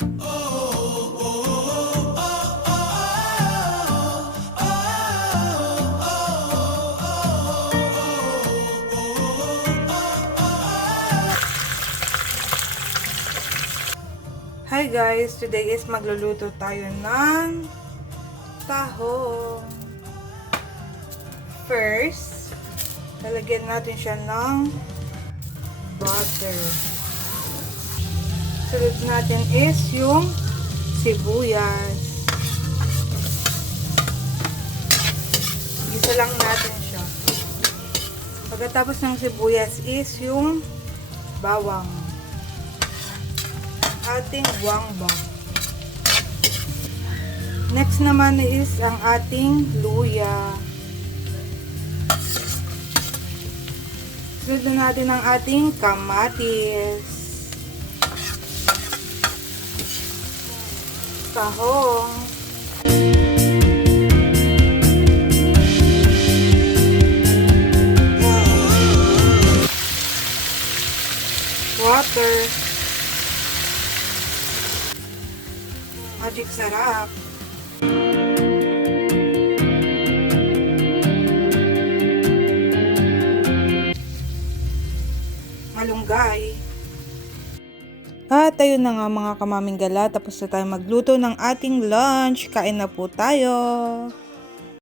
Hi guys! Today is magluluto tayo ng tahong. First, lalagyan natin siya ng butter. Sunod natin is yung sibuyas. Isa lang natin siya. Pagkatapos ng sibuyas is yung bawang ating wangbang. Next naman is ang ating luya. Sunod na natin ang ating kamatis. Tahong. Water. Magic sarap. Malunggay. At ayun na nga mga kamaming gala, tapos na tayo magluto ng ating lunch. Kain na po tayo.